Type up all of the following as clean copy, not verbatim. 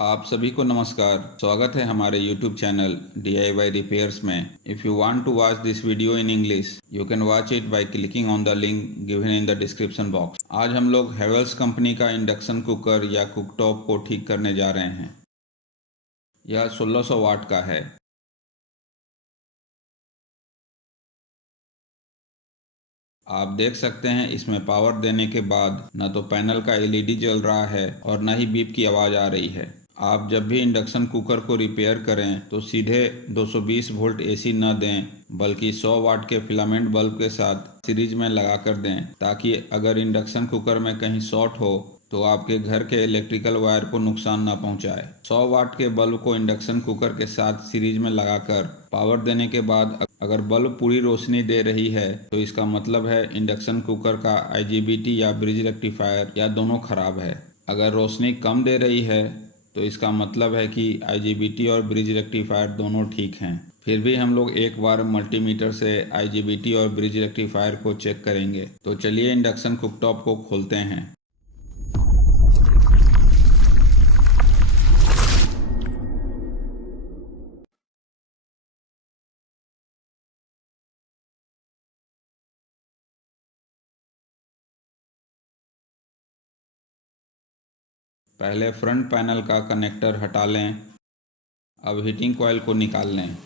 आप सभी को नमस्कार। स्वागत है हमारे YouTube चैनल DIY रिपेयर्स में। If you want to watch this video in English you can watch it by clicking on the link given in the description box. आज हम लोग हेवेल्स कंपनी का इंडक्शन कुकर या कुकटॉप को ठीक करने जा रहे हैं। यह 1600 वाट का है। आप देख सकते हैं इसमें पावर देने के बाद न तो पैनल का LED जल रहा है और न ही बीप की आवाज़ आ रही है। आप जब भी इंडक्शन कुकर को रिपेयर करें तो सीधे 220 वोल्ट AC न दें, बल्कि 100 वाट के फिलामेंट बल्ब के साथ सीरीज में लगा कर दें, ताकि अगर इंडक्शन कुकर में कहीं शॉर्ट हो तो आपके घर के इलेक्ट्रिकल वायर को नुकसान न पहुंचाए। 100 वाट के बल्ब को इंडक्शन कुकर के साथ सीरीज में लगाकर पावर देने के बाद अगर बल्ब पूरी रोशनी दे रही है तो इसका मतलब है इंडक्शन कुकर का IGBT या ब्रिज रेक्टिफायर या दोनों खराब है। अगर रोशनी कम दे रही है तो इसका मतलब है कि IGBT और ब्रिज रेक्टिफायर दोनों ठीक हैं। फिर भी हम लोग एक बार मल्टीमीटर से IGBT और ब्रिज रेक्टिफायर को चेक करेंगे। तो चलिए इंडक्शन कुकटॉप को खोलते हैं। पहले फ्रंट पैनल का कनेक्टर हटा लें। अब हीटिंग कॉइल को निकाल लें।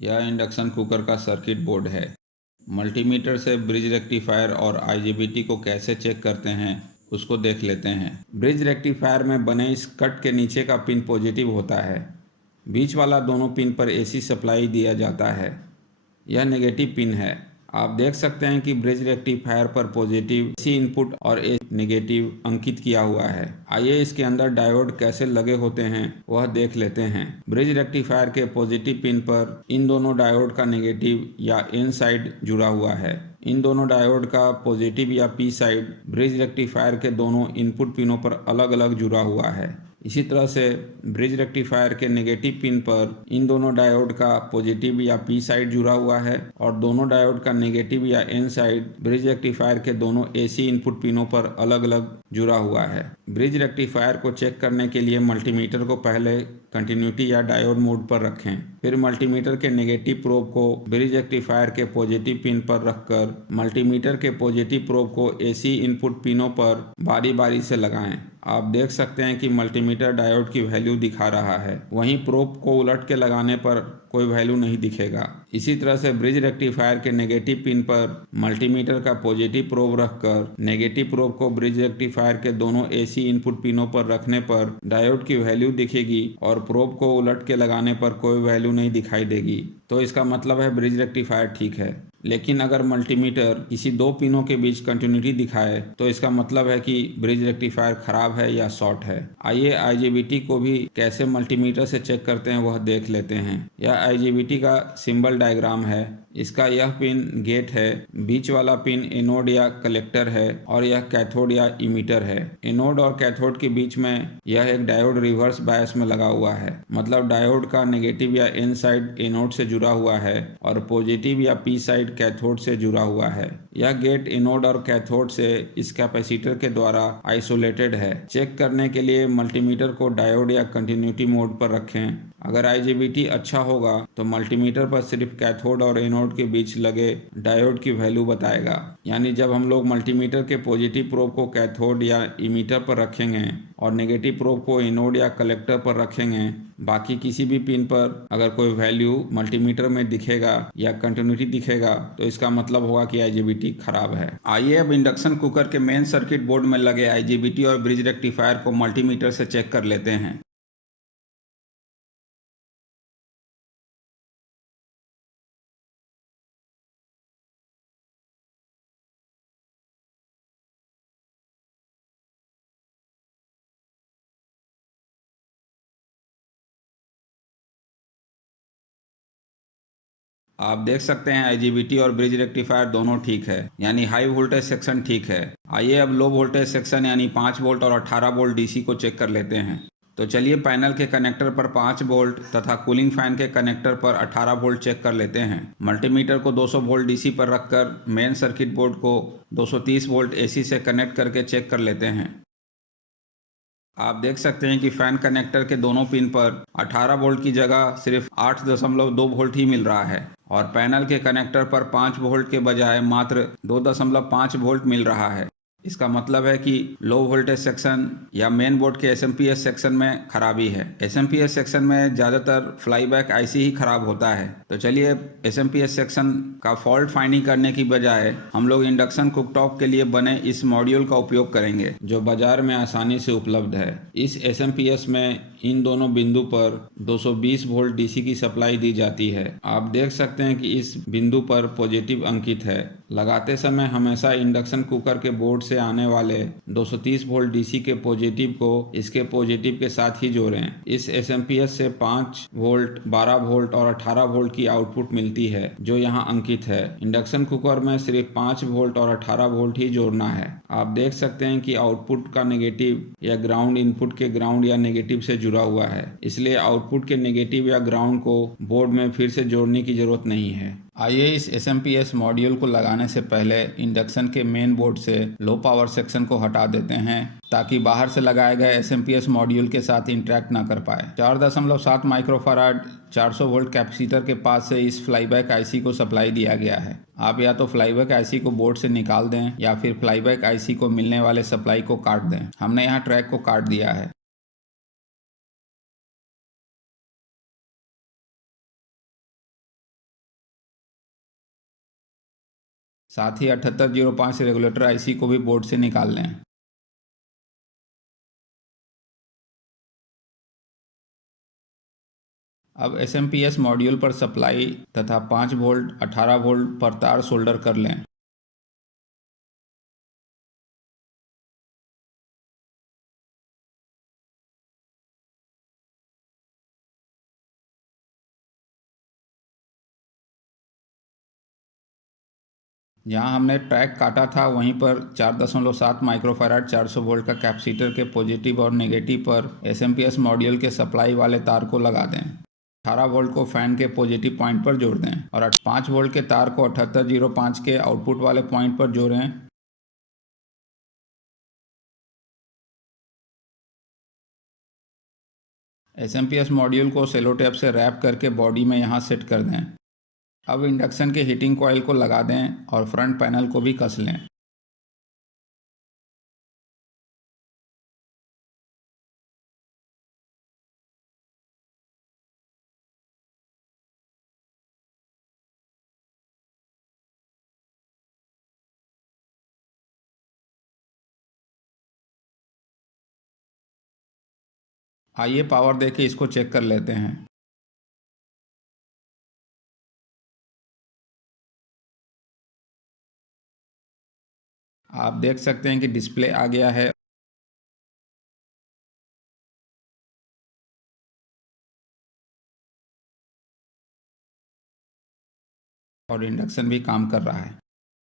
यह इंडक्शन कुकर का सर्किट बोर्ड है। मल्टीमीटर से ब्रिज रेक्टिफायर और IGBT को कैसे चेक करते हैं उसको देख लेते हैं। ब्रिज रेक्टिफायर में बने इस कट के नीचे का पिन पॉजिटिव होता है। बीच वाला दोनों पिन पर AC सप्लाई दिया जाता है। यह नेगेटिव पिन है। आप देख सकते हैं कि ब्रिज रेक्टिफायर पर पॉजिटिव AC इनपुट और नेगेटिव अंकित किया हुआ है। आइए इसके अंदर डायोड कैसे लगे होते हैं वह देख लेते हैं। ब्रिज रेक्टिफायर के पॉजिटिव पिन पर इन दोनों डायोड का नेगेटिव या N साइड जुड़ा हुआ है। इन दोनों डायोड का पॉजिटिव या P साइड ब्रिज रेक्टिफायर के दोनों इनपुट पिनों पर अलग अलग जुड़ा हुआ है। इसी तरह से ब्रिज रेक्टिफायर के नेगेटिव पिन पर इन दोनों डायोड का पॉजिटिव या P साइड जुड़ा हुआ है और दोनों डायोड का नेगेटिव या N साइड ब्रिज रेक्टिफायर के दोनों AC इनपुट पिनों पर अलग अलग जुड़ा हुआ है। ब्रिज रेक्टिफायर को चेक करने के लिए मल्टीमीटर को पहले कंटिन्यूटी या डायोड मोड पर रखें। फिर मल्टीमीटर के नेगेटिव प्रोब को ब्रिज रेक्टिफायर के पॉजिटिव पिन पर रखकर मल्टीमीटर के पॉजिटिव प्रोब को AC इनपुट पिनों पर बारी बारी से लगाएं। आप देख सकते हैं कि मल्टीमीटर डायोड की वैल्यू दिखा रहा है, वहीं प्रोब को उलट के लगाने पर कोई वैल्यू नहीं दिखेगा। इसी तरह से ब्रिज रेक्टिफायर के नेगेटिव पिन पर मल्टीमीटर का पॉजिटिव प्रोब रखकर नेगेटिव प्रोब को ब्रिज रेक्टिफायर के दोनों AC इनपुट पिनों पर रखने पर डायोड की वैल्यू दिखेगी और प्रोब को उलट के लगाने पर कोई वैल्यू नहीं दिखाई देगी। तो इसका मतलब है ब्रिज रेक्टिफायर ठीक है। लेकिन अगर मल्टीमीटर किसी दो पिनों के बीच कंटिन्यूटी दिखाए तो इसका मतलब है कि ब्रिज रेक्टिफायर खराब है या शॉर्ट है। आइए IGBT को भी कैसे मल्टीमीटर से चेक करते हैं वह देख लेते हैं। यह IGBT का सिंबल डायग्राम है। इसका यह पिन गेट है, बीच वाला पिन एनोड या कलेक्टर है और यह कैथोड या इमीटर है। एनोड और कैथोड के बीच में यह एक डायोड रिवर्स बायस में लगा हुआ है, मतलब डायोड का नेगेटिव या N साइड एनोड से जुड़ा हुआ है और पॉजिटिव या P साइड कैथोड से जुड़ा हुआ है। यह गेट एनोड और कैथोड से इस कैपेसिटर के द्वारा आइसोलेटेड है। चेक करने के लिए मल्टीमीटर को डायोड या कंटिन्यूटी मोड पर रखें। अगर IGBT अच्छा होगा तो मल्टीमीटर पर सिर्फ कैथोड और एनोड के बीच लगे डायोड की वैल्यू बताएगा। यानी जब हम लोग मल्टीमीटर के पॉजिटिव प्रोब को कैथोड या इमीटर पर रखेंगे और नेगेटिव प्रोब को एनोड या कलेक्टर पर रखेंगे, बाकी किसी भी पिन पर अगर कोई वैल्यू मल्टीमीटर में दिखेगा या कंटिन्यूटी दिखेगा तो इसका मतलब होगा कि IGBT खराब है। आइए अब इंडक्शन कुकर के मेन सर्किट बोर्ड में लगे IGBT और ब्रिज रेक्टिफायर को मल्टीमीटर से चेक कर लेते हैं। आप देख सकते हैं आईजीबीटी और ब्रिज रेक्टिफायर दोनों ठीक है, यानी हाई वोल्टेज सेक्शन ठीक है। आइए अब लो वोल्टेज सेक्शन यानी 5 वोल्ट और 18 वोल्ट डीसी को चेक कर लेते हैं। तो चलिए पैनल के कनेक्टर पर 5 वोल्ट तथा कूलिंग फैन के कनेक्टर पर 18 वोल्ट चेक कर लेते हैं। मल्टीमीटर को 200 वोल्ट डीसी पर रखकर मेन सर्किट बोर्ड को 230 वोल्ट एसी से कनेक्ट करके चेक कर लेते हैं। आप देख सकते हैं कि फैन कनेक्टर के दोनों पिन पर 18 वोल्ट की जगह सिर्फ 8.2 वोल्ट ही मिल रहा है और पैनल के कनेक्टर पर 5 वोल्ट के बजाय मात्र 2.5 वोल्ट मिल रहा है। इसका मतलब है कि लो वोल्टेज सेक्शन या मेन बोर्ड के एसएमपीएस सेक्शन में खराबी है। एसएमपीएस सेक्शन में ज़्यादातर फ्लाईबैक आईसी ही खराब होता है। तो चलिए एसएमपीएस सेक्शन का फॉल्ट फाइंडिंग करने की बजाय हम लोग इंडक्शन कुकटॉप के लिए बने इस मॉड्यूल का उपयोग करेंगे जो बाजार में आसानी से उपलब्ध है। इस एसएमपीएस में इन दोनों बिंदु पर 220 वोल्ट डीसी की सप्लाई दी जाती है। आप देख सकते हैं कि इस बिंदु पर पॉजिटिव अंकित है। लगाते समय हमेशा इंडक्शन कुकर के बोर्ड से आने वाले 230 वोल्ट डीसी के पॉजिटिव को इसके पॉजिटिव के साथ ही जोड़ें। इस एसएमपीएस से 5 वोल्ट, 12 वोल्ट और 18 वोल्ट की आउटपुट मिलती है जो यहाँ अंकित है। इंडक्शन कुकर में सिर्फ 5 वोल्ट और 18 वोल्ट ही जोड़ना है। आप देख सकते हैं कि आउटपुट का नेगेटिव या ग्राउंड इनपुट के ग्राउंड या नेगेटिव से जुड़ा हुआ है, इसलिए आउटपुट के नेगेटिव या ग्राउंड को बोर्ड में फिर से जोड़ने की जरूरत नहीं है। आइए इस एसएमपीएस मॉड्यूल को लगाने से पहले इंडक्शन के मेन बोर्ड से लो पावर सेक्शन को हटा देते हैं ताकि बाहर से लगाए गए एसएमपीएस मॉड्यूल के साथ इंटरेक्ट ना कर पाए। 4.7 माइक्रोफैराड 400 वोल्ट कैपेसिटर के पास से इस फ्लाईबैक आईसी को सप्लाई दिया गया है। आप या तो फ्लाईबैक आईसी को बोर्ड से निकाल दें या फिर फ्लाईबैक आईसी को मिलने वाले सप्लाई को काट दें। हमने यहाँ ट्रैक को काट दिया है। साथ ही 7805 रेगुलेटर आईसी को भी बोर्ड से निकाल लें। अब एसएमपीएस मॉड्यूल पर सप्लाई तथा 5 वोल्ट 18 वोल्ट पर तार सोल्डर कर लें। जहां हमने ट्रैक काटा था वहीं पर 4.7 माइक्रोफैराड 400 वोल्ट का कैपेसिटर के पॉजिटिव और नेगेटिव पर एसएमपीएस मॉड्यूल के सप्लाई वाले तार को लगा दें। 18 वोल्ट को फैन के पॉजिटिव पॉइंट पर जोड़ दें और 5 वोल्ट के तार को 7805 के आउटपुट वाले पॉइंट पर जोड़ें। एसएमपीएस मॉड्यूल को सेलो टेप से रैप करके बॉडी में यहाँ सेट कर दें। अब इंडक्शन के हीटिंग कॉइल को लगा दें और फ्रंट पैनल को भी कस लें। आइए पावर देके इसको चेक कर लेते हैं। आप देख सकते हैं कि डिस्प्ले आ गया है और इंडक्शन भी काम कर रहा है।